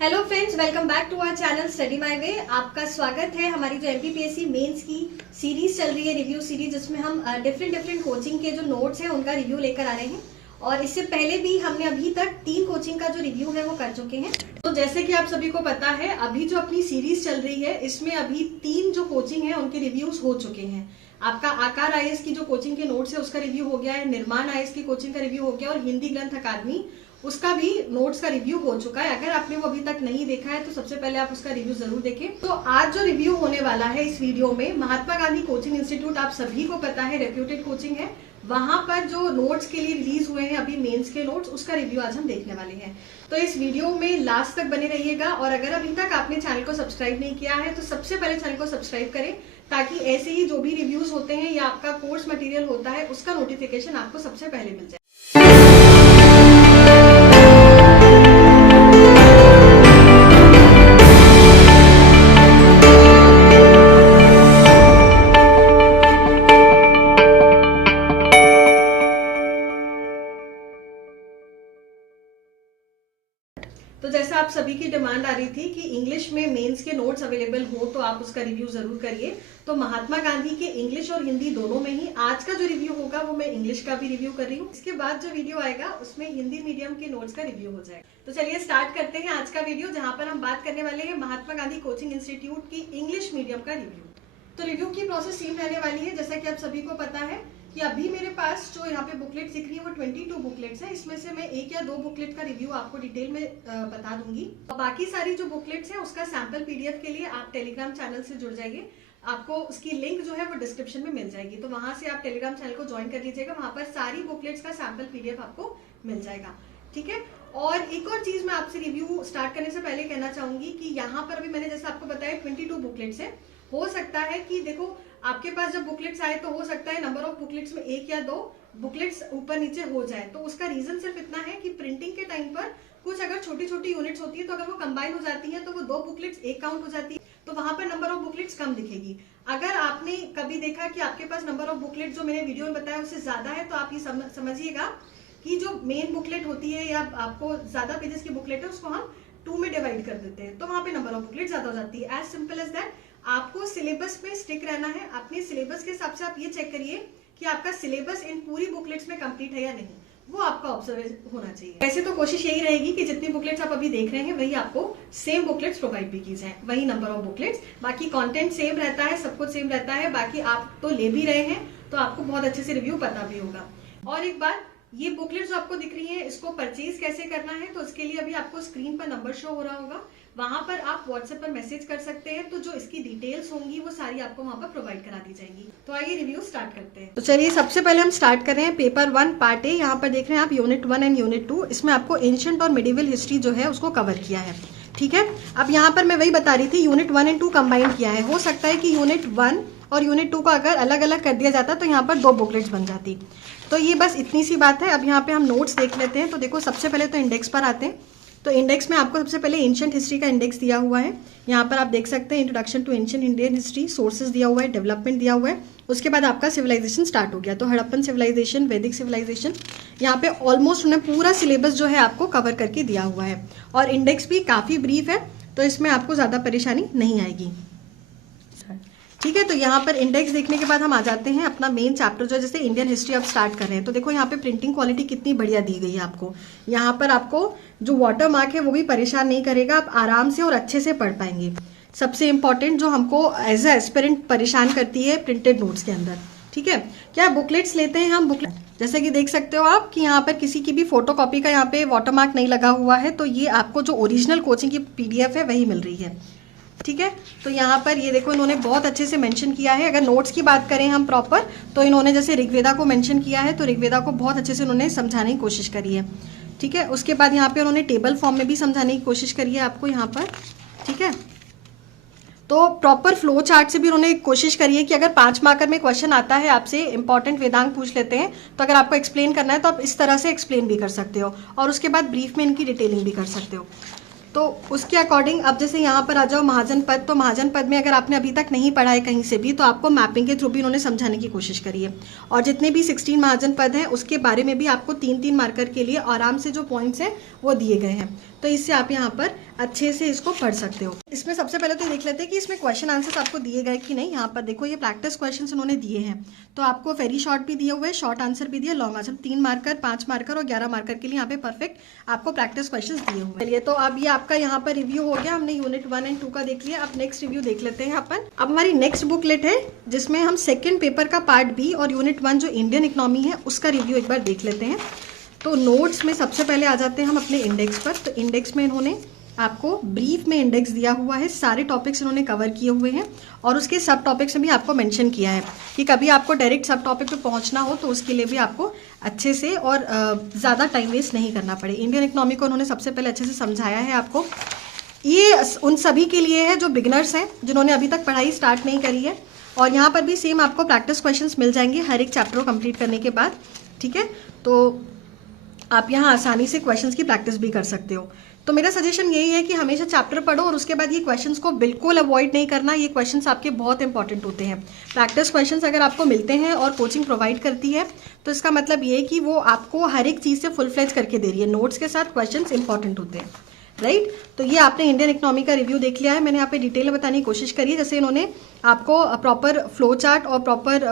Hello friends, welcome back to our channel study my way. आपका स्वागत है। हमारी जो एमपीपीएससी मेंस की सीरीज चल रही है, रिव्यू सीरीज, जिसमें हम डिफरेंट कोचिंग के जो नोट्स हैं उनका रिव्यू लेकर आ रहे हैं। और इससे पहले भी हमने अभी तक 3 कोचिंग का जो रिव्यू है वो कर चुके हैं। तो जैसे कि आप सभी को पता है, अभी जो अपनी सीरीज चल रही है इसमें अभी 3 जो कोचिंग है उनके रिव्यूज हो चुके हैं। आपका आकार आईएएस की जो कोचिंग के नोट्स है उसका रिव्यू हो गया है, निर्माण आईएएस की कोचिंग का रिव्यू हो गया और हिंदी ग्रंथ अकादमी उसका भी नोट्स का रिव्यू हो चुका है। अगर आपने वो अभी तक नहीं देखा है तो सबसे पहले आप उसका रिव्यू जरूर देखें। तो आज जो रिव्यू होने वाला है इस वीडियो में, महात्मा गांधी कोचिंग इंस्टीट्यूट, आप सभी को पता है रेप्यूटेड कोचिंग है, वहां पर जो नोट्स के लिए रिलीज हुए हैं अभी मेंस के नोट्स, उसका रिव्यू आज हम देखने वाले हैं। तो इस वीडियो में लास्ट तक बने रहिएगा। और अगर अभी तक आपने चैनल को सब्सक्राइब नहीं किया है तो सबसे पहले चैनल को सब्सक्राइब करें, ताकि ऐसे ही जो भी रिव्यूज होते हैं या आपका कोर्स मटेरियल होता है उसका नोटिफिकेशन आपको सबसे पहले मिल जाए। तो जैसा आप सभी की डिमांड आ रही थी कि इंग्लिश में मेंस के नोट्स अवेलेबल हो तो आप उसका रिव्यू जरूर करिए। तो महात्मा गांधी के इंग्लिश और हिंदी दोनों में ही आज का जो रिव्यू होगा वो मैं इंग्लिश का भी रिव्यू कर रही हूँ। इसके बाद जो वीडियो आएगा उसमें हिंदी मीडियम के नोट्स का रिव्यू हो जाएगा। तो चलिए स्टार्ट करते हैं आज का वीडियो, जहाँ पर हम बात करने वाले हैं महात्मा गांधी कोचिंग इंस्टीट्यूट की इंग्लिश मीडियम का रिव्यू। तो रिव्यू की प्रोसेस सेम रहने वाली है। जैसा कि आप सभी को पता है कि अभी मेरे पास जो यहाँ पे बुकलेट दिख रही है वो 22 बुकलेट्स हैं। इसमें से मैं 1 या 2 बुकलेट का रिव्यू आपको डिटेल में बता दूंगी। और बाकी सारी जो बुकलेट्स हैं उसका सैंपल पीडीएफ के लिए आप टेलीग्राम चैनल से जुड़ जाइए। आपको उसकी लिंक जो है वो डिस्क्रिप्शन में मिल जाएगी, तो वहां से आप टेलीग्राम चैनल को ज्वाइन कर लीजिएगा। वहां पर सारी बुकलेट्स का सैंपल पीडीएफ आपको मिल जाएगा, ठीक है। और एक और चीज मैं आपसे रिव्यू स्टार्ट करने से पहले कहना चाहूंगी कि यहाँ पर अभी मैंने जैसे आपको बताया 22 बुकलेट्स है। हो सकता है कि देखो आपके पास जब बुकलेट्स आए तो हो सकता है नंबर ऑफ बुकलेट्स में 1 या 2 बुकलेट्स ऊपर नीचे हो जाए। तो उसका रीजन सिर्फ इतना है कि प्रिंटिंग के टाइम पर कुछ अगर छोटी छोटी यूनिट्स होती है तो अगर वो कंबाइन हो जाती है तो वो 2 बुकलेट्स एक काउंट हो जाती है, तो वहां पर नंबर ऑफ बुकलेट्स कम दिखेगी। अगर आपने कभी देखा कि आपके पास नंबर ऑफ बुकलेट जो मैंने वीडियो में बताया उससे ज्यादा है, तो आप ये समझिएगा कि जो मेन बुकलेट होती है या आपको ज्यादा पेजेस की बुकलेट है उसको हम 2 में डिवाइड कर देते हैं, तो वहां पे नंबर ऑफ बुकलेट ज्यादा हो जाती है। As simple as that. आपको सिलेबस में स्टिक रहना है। अपने सिलेबस के हिसाब से आप ये चेक करिए कि आपका सिलेबस इन पूरी बुकलेट्स में कंप्लीट है या नहीं, वो आपका ऑब्जर्व होना चाहिए। वैसे तो कोशिश यही रहेगी कि जितनी बुकलेट्स आप अभी देख रहे हैं वही आपको सेम बुकलेट्स प्रोवाइड भी की जाए, वही नंबर ऑफ बुकलेट्स। बाकी कंटेंट सेम रहता है, सब कुछ सेम रहता है। बाकी आप तो ले भी रहे हैं तो आपको बहुत अच्छे से रिव्यू पता भी होगा। और एक बात, ये बुकलेट जो आपको दिख रही है इसको परचेज कैसे करना है, तो उसके लिए अभी आपको स्क्रीन पर नंबर शो हो रहा होगा, वहां पर आप व्हाट्सएप पर मैसेज कर सकते हैं। तो जो इसकी डिटेल्स होंगी वो सारी आपको वहां पर प्रोवाइड करा दी जाएंगी। तो आइए रिव्यू स्टार्ट करते हैं। तो चलिए सबसे पहले हम स्टार्ट कर रहे हैं पेपर 1 पार्ट ए। यहाँ पर देख रहे हैं आप यूनिट 1 एंड यूनिट 2। इसमें आपको एंशिएंट और मिडिवल हिस्ट्री जो है उसको कवर किया है, ठीक है। अब यहाँ पर मैं वही बता रही थी, यूनिट 1 एंड 2 कंबाइन किया है। हो सकता है कि यूनिट 1 और यूनिट 2 को अगर अलग अलग कर दिया जाता तो यहाँ पर 2 बुकलेट्स बन जाती। तो ये बस इतनी सी बात है। अब यहाँ पे हम नोट्स देख लेते हैं। तो देखो सबसे पहले तो इंडेक्स पर आते हैं। तो इंडेक्स में आपको सबसे पहले एंशिएंट हिस्ट्री का इंडेक्स दिया हुआ है। यहाँ पर आप देख सकते हैं introduction to ancient Indian history, sources दिया हुआ है, डेवलपमेंट दिया हुआ है। उसके बाद आपका सिविलाइजेशन स्टार्ट हो गया। तो हड़प्पन सिविलाइजेशन, वैदिक सिविलाइजेशन, यहाँ पे ऑलमोस्ट उन्हें पूरा सिलेबस जो है आपको कवर करके दिया हुआ है। और इंडेक्स भी काफ़ी ब्रीफ है, तो इसमें आपको ज़्यादा परेशानी नहीं आएगी, ठीक है। तो यहाँ पर इंडेक्स देखने के बाद हम आ जाते हैं अपना मेन चैप्टर जो है, जैसे इंडियन हिस्ट्री अब स्टार्ट कर रहे हैं। तो देखो यहाँ पे प्रिंटिंग क्वालिटी कितनी बढ़िया दी गई है आपको। यहाँ पर आपको जो वाटर मार्क है वो भी परेशान नहीं करेगा, आप आराम से और अच्छे से पढ़ पाएंगे। सबसे इंपॉर्टेंट जो हमको एज ए एस्पिरेंट परेशान करती है प्रिंटेड नोट्स के अंदर, ठीक है। क्या बुकलेट्स लेते हैं हम, बुकलेट जैसे कि देख सकते हो आप कि यहाँ पर किसी की भी फोटो कॉपी का यहाँ पे वाटर मार्क नहीं लगा हुआ है। तो ये आपको जो ओरिजिनल कोचिंग की पीडीएफ है वही मिल रही है, ठीक है। तो यहाँ पर ये देखो इन्होंने बहुत अच्छे से मेंशन किया है। अगर नोट्स की बात करें हम प्रॉपर, तो इन्होंने जैसे ऋग्वेदा को मेंशन किया है, तो ऋग्वेदा को बहुत अच्छे से उन्होंने समझाने की कोशिश करी है, ठीक है। उसके बाद यहाँ पे उन्होंने टेबल फॉर्म में भी समझाने की कोशिश करी है आपको यहाँ पर, ठीक है। तो प्रॉपर फ्लो चार्ट से भी उन्होंने कोशिश करी है कि अगर 5 मार्कर में क्वेश्चन आता है आपसे, इंपॉर्टेंट वेदांग पूछ लेते हैं, तो अगर आपको एक्सप्लेन करना है तो आप इस तरह से एक्सप्लेन भी कर सकते हो और उसके बाद ब्रीफ में इनकी डिटेलिंग भी कर सकते हो। तो उसके अकॉर्डिंग अब जैसे यहाँ पर आ जाओ महाजन पद। तो महाजन पद में अगर आपने अभी तक नहीं पढ़ा है कहीं से भी, तो आपको मैपिंग के थ्रू भी उन्होंने समझाने की कोशिश करी है। और जितने भी 16 महाजन पद हैं उसके बारे में भी आपको 3-3 मार्कर के लिए आराम से जो पॉइंट्स हैं वो दिए गए हैं। तो इससे आप यहाँ पर अच्छे से इसको पढ़ सकते हो। इसमें सबसे पहले तो देख लेते हैं कि इसमें क्वेश्चन आंसर्स आपको दिए गए कि नहीं। यहाँ पर देखो ये प्रैक्टिस क्वेश्चंस इन्होंने दिए हैं, तो आपको वेरी शॉर्ट भी दिए हुए हैं, शॉर्ट आंसर भी दिया, लॉन्ग आंसर, 3 मार्कर, 5 मार्कर और 11 मार्कर के लिए यहाँ पे परफेक्ट आपको प्रैक्टिस क्वेश्चन दिए हुए हैं। चलिए, तो अब ये आपका यहाँ पर रिव्यू हो गया, हमने यूनिट 1 एंड 2 का देख लिया। अब नेक्स्ट रिव्यू देख लेते हैं अपन। अब हमारी नेक्स्ट बुकलेट है जिसमें हम सेकेंड पेपर का पार्ट बी और यूनिट 1 जो इंडियन इकोनॉमी है उसका रिव्यू एक बार देख लेते हैं। तो नोट्स में सबसे पहले आ जाते हैं हम अपने इंडेक्स पर। तो इंडेक्स में इन्होंने आपको ब्रीफ में इंडेक्स दिया हुआ है, सारे टॉपिक्स इन्होंने कवर किए हुए हैं और उसके सब टॉपिक्स में भी आपको मेंशन किया है कि कभी आपको डायरेक्ट सब टॉपिक पे पहुंचना हो तो उसके लिए भी आपको अच्छे से और ज़्यादा टाइम वेस्ट नहीं करना पड़े। इंडियन इकोनॉमी को उन्होंने सबसे पहले अच्छे से समझाया है आपको। ये उन सभी के लिए है जो बिगनर्स हैं, जिन्होंने अभी तक पढ़ाई स्टार्ट नहीं करी है। और यहाँ पर भी सेम आपको प्रैक्टिस क्वेश्चंस मिल जाएंगे हर एक चैप्टर को कंप्लीट करने के बाद, ठीक है। तो आप यहाँ आसानी से क्वेश्चंस की प्रैक्टिस भी कर सकते हो। तो मेरा सजेशन यही है कि हमेशा चैप्टर पढ़ो और उसके बाद ये क्वेश्चंस को बिल्कुल अवॉइड नहीं करना। ये क्वेश्चंस आपके बहुत इंपॉर्टेंट होते हैं। प्रैक्टिस क्वेश्चंस अगर आपको मिलते हैं और कोचिंग प्रोवाइड करती है तो इसका मतलब ये है कि वो आपको हर एक चीज़ से फुल फ्लेज करके दे रही है। नोट्स के साथ क्वेश्चंस इंपॉर्टेंट होते हैं, राइट। तो ये आपने इंडियन इकोनॉमी का रिव्यू देख लिया है। मैंने यहाँ पे डिटेल में बताने की कोशिश करी है, जैसे इन्होंने आपको प्रॉपर फ्लो चार्ट और प्रॉपर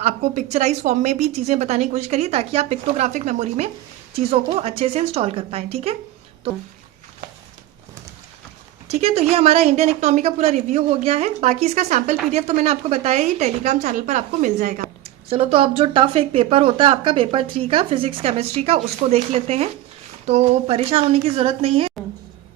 आपको पिक्चराइज फॉर्म में भी चीज़ें बताने की कोशिश करी है ताकि आप पिक्टोग्राफिक मेमोरी में चीज़ों को अच्छे से इंस्टॉल कर पाएँ, ठीक है। तो ठीक है, तो ये हमारा इंडियन इकोनॉमी का पूरा रिव्यू हो गया है। बाकी इसका सैम्पल पीडीएफ तो मैंने आपको बताया ही, टेलीग्राम चैनल पर आपको मिल जाएगा। चलो, तो अब जो टफ एक पेपर होता है आपका पेपर 3 का फिजिक्स केमिस्ट्री का, उसको देख लेते हैं। तो परेशान होने की ज़रूरत नहीं है,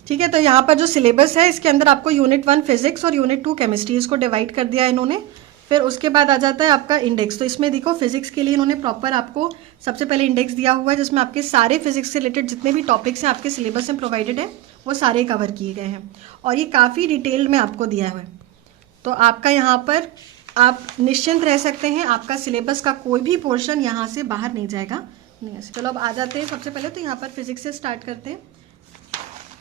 ठीक है। तो यहाँ पर जो सिलेबस है इसके अंदर आपको यूनिट 1 फिजिक्स और यूनिट 2 केमिस्ट्री इसको डिवाइड कर दिया है इन्होंने। फिर उसके बाद आ जाता है आपका इंडेक्स। तो इसमें देखो फिजिक्स के लिए इन्होंने प्रॉपर आपको सबसे पहले इंडेक्स दिया हुआ है जिसमें आपके सारे फिजिक्स से रिलेटेड जितने भी टॉपिक्स हैं आपके सिलेबस में प्रोवाइडेड है वो सारे कवर किए गए हैं और ये काफ़ी डिटेल में आपको दिया हुआ है। तो आपका यहाँ पर आप निश्चिंत रह सकते हैं, आपका सिलेबस का कोई भी पोर्शन यहाँ से बाहर नहीं जाएगा। नहीं ऐसे। चलो अब आ जाते हैं सबसे पहले तो यहाँ पर फिजिक्स से स्टार्ट करते हैं।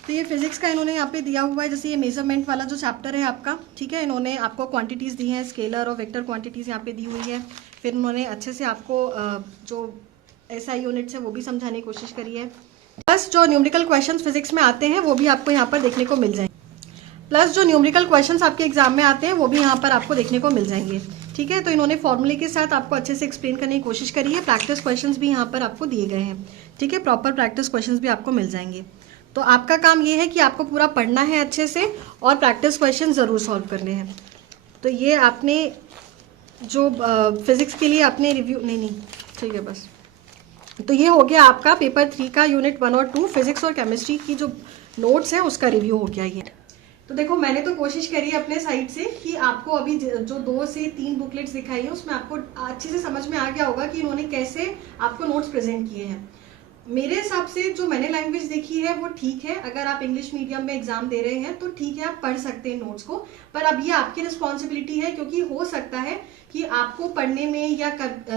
तो ये फिजिक्स का इन्होंने यहाँ पे दिया हुआ है, जैसे ये मेजरमेंट वाला जो चैप्टर है आपका, ठीक है। इन्होंने आपको क्वांटिटीज़ दी हैं, स्केलर और वेक्टर क्वांटिटीज़ यहाँ पे दी हुई है। फिर उन्होंने अच्छे से आपको जो SI यूनिट्स है वो भी समझाने की कोशिश करी है। प्लस जो न्यूमेरिकल क्वेश्चंस फिजिक्स में आते हैं वो भी आपको यहाँ पर देखने को मिल जाएंगे। प्लस जो न्यूमेरिकल क्वेश्चंस आपके एग्जाम में आते हैं वो भी यहाँ पर आपको देखने को मिल जाएंगे, ठीक है। तो इन्होंने फॉर्मूले के साथ आपको अच्छे से एक्सप्लेन करने की कोशिश करी है। प्रैक्टिस क्वेश्चंस भी यहाँ पर आपको दिए गए हैं, ठीक है। प्रॉपर प्रैक्टिस क्वेश्चंस भी आपको मिल जाएंगे। तो आपका काम ये है कि आपको पूरा पढ़ना है अच्छे से और प्रैक्टिस क्वेश्चन ज़रूर सॉल्व करने हैं। तो ये आपने जो फिज़िक्स के लिए आपने रिव्यू नहीं ठीक है बस। तो ये हो गया आपका पेपर 3 का यूनिट 1 और 2 फिजिक्स और केमिस्ट्री की जो नोट्स है उसका रिव्यू हो गया ये। तो देखो मैंने तो कोशिश करी है अपने साइड से कि आपको अभी जो 2 से 3 बुकलेट्स दिखाई है उसमें आपको अच्छे से समझ में आ गया होगा कि इन्होंने कैसे आपको नोट्स प्रेजेंट किए हैं। मेरे हिसाब से जो मैंने लैंग्वेज देखी है वो ठीक है। अगर आप इंग्लिश मीडियम में एग्जाम दे रहे हैं तो ठीक है, आप पढ़ सकते हैं नोट्स को, पर अब ये आपकी रिस्पॉन्सिबिलिटी है क्योंकि हो सकता है कि आपको पढ़ने में या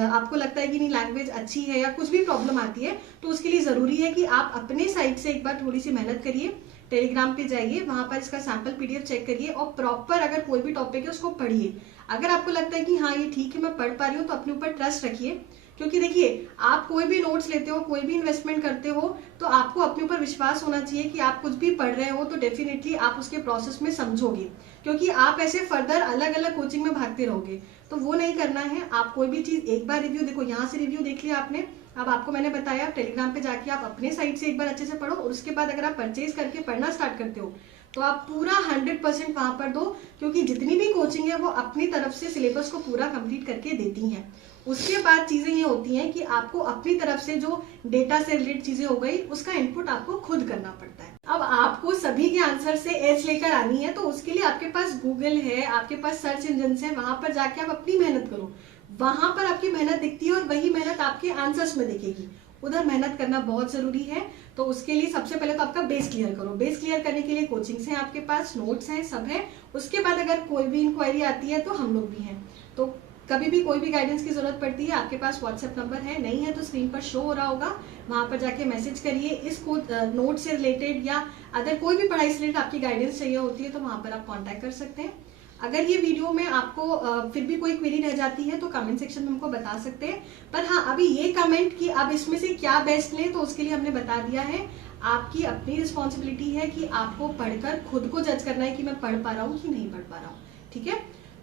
आपको लगता है कि नहीं लैंग्वेज अच्छी है या कुछ भी प्रॉब्लम आती है, तो उसके लिए ज़रूरी है कि आप अपने साइड से एक बार थोड़ी सी मेहनत करिए। टेलीग्राम पे जाइए, वहां पर इसका सैम्पल पीडीएफ चेक करिए और प्रॉपर अगर कोई भी टॉपिक है उसको पढ़िए। अगर आपको लगता है कि हाँ ये ठीक है मैं पढ़ पा रही हूँ, तो अपने ऊपर ट्रस्ट रखिए। क्योंकि देखिए आप कोई भी नोट्स लेते हो, कोई भी इन्वेस्टमेंट करते हो, तो आपको अपने ऊपर विश्वास होना चाहिए कि आप कुछ भी पढ़ रहे हो तो डेफिनेटली आप उसके प्रोसेस में समझोगे। क्योंकि आप ऐसे फर्दर अलग अलग कोचिंग में भागते रहोगे, तो वो नहीं करना है। आप कोई भी चीज एक बार रिव्यू देखो, यहाँ से रिव्यू देख लिया आपने, अब आपको मैंने बताया टेलीग्राम पे जाके आप अपने साइड से एक बार अच्छे से पढ़ो और उसके बाद अगर आप परचेज करके पढ़ना स्टार्ट करते हो तो आप पूरा 100% वहां पर दो, क्योंकि जितनी भी कोचिंग है वो अपनी तरफ से सिलेबस को पूरा कंप्लीट करके देती हैं। उसके बाद चीजें ये होती हैं कि आपको अपनी तरफ से जो डेटा से रिलेटेड चीजें हो गई उसका इनपुट आपको खुद करना पड़ता है। अब आपको सभी के आंसर से एज लेकर आनी है, तो उसके लिए आपके पास गूगल है, आपके पास सर्च इंजन है, वहां पर जाके आप अपनी मेहनत करो। वहां पर आपकी मेहनत दिखती है और वही मेहनत आपके आंसर्स में दिखेगी। उधर मेहनत करना बहुत जरूरी है। तो उसके लिए सबसे पहले तो आपका बेस क्लियर करो। बेस क्लियर करने के लिए कोचिंग्स हैं आपके पास, नोट्स हैं, सब है। उसके बाद अगर कोई भी इंक्वायरी आती है तो हम लोग भी हैं, तो कभी भी कोई भी गाइडेंस की जरूरत पड़ती है आपके पास व्हाट्सएप नंबर है, नहीं है तो स्क्रीन पर शो हो रहा होगा, वहां पर जाके मैसेज करिए। इस नोट से रिलेटेड या अदर कोई भी पढ़ाई से रिलेटेड आपकी गाइडेंस चाहिए होती है तो वहां पर आप कांटेक्ट कर सकते हैं। अगर ये वीडियो में आपको फिर भी कोई क्वेरी रह जाती है तो कमेंट सेक्शन में हमको बता सकते हैं। पर हाँ, अभी ये कमेंट कि अब इसमें से क्या बेस्ट लें तो उसके लिए हमने बता दिया है। आपकी अपनी रिस्पॉन्सिबिलिटी है कि आपको पढ़कर खुद को जज करना है कि मैं पढ़ पा रहा हूँ कि नहीं पढ़ पा रहा हूँ। ठीक है,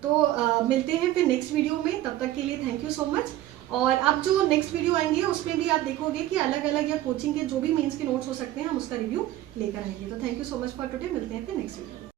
तो मिलते हैं फिर नेक्स्ट वीडियो में। तब तक के लिए थैंक यू सो मच। और अब जो नेक्स्ट वीडियो आएंगे उसमें भी आप देखोगे कि अलग अलग या कोचिंग के जो भी मेंस के नोट्स हो सकते हैं हम उसका रिव्यू लेकर आएंगे। तो thank you so much for today, मिलते हैं फिर नेक्स्ट वीडियो में।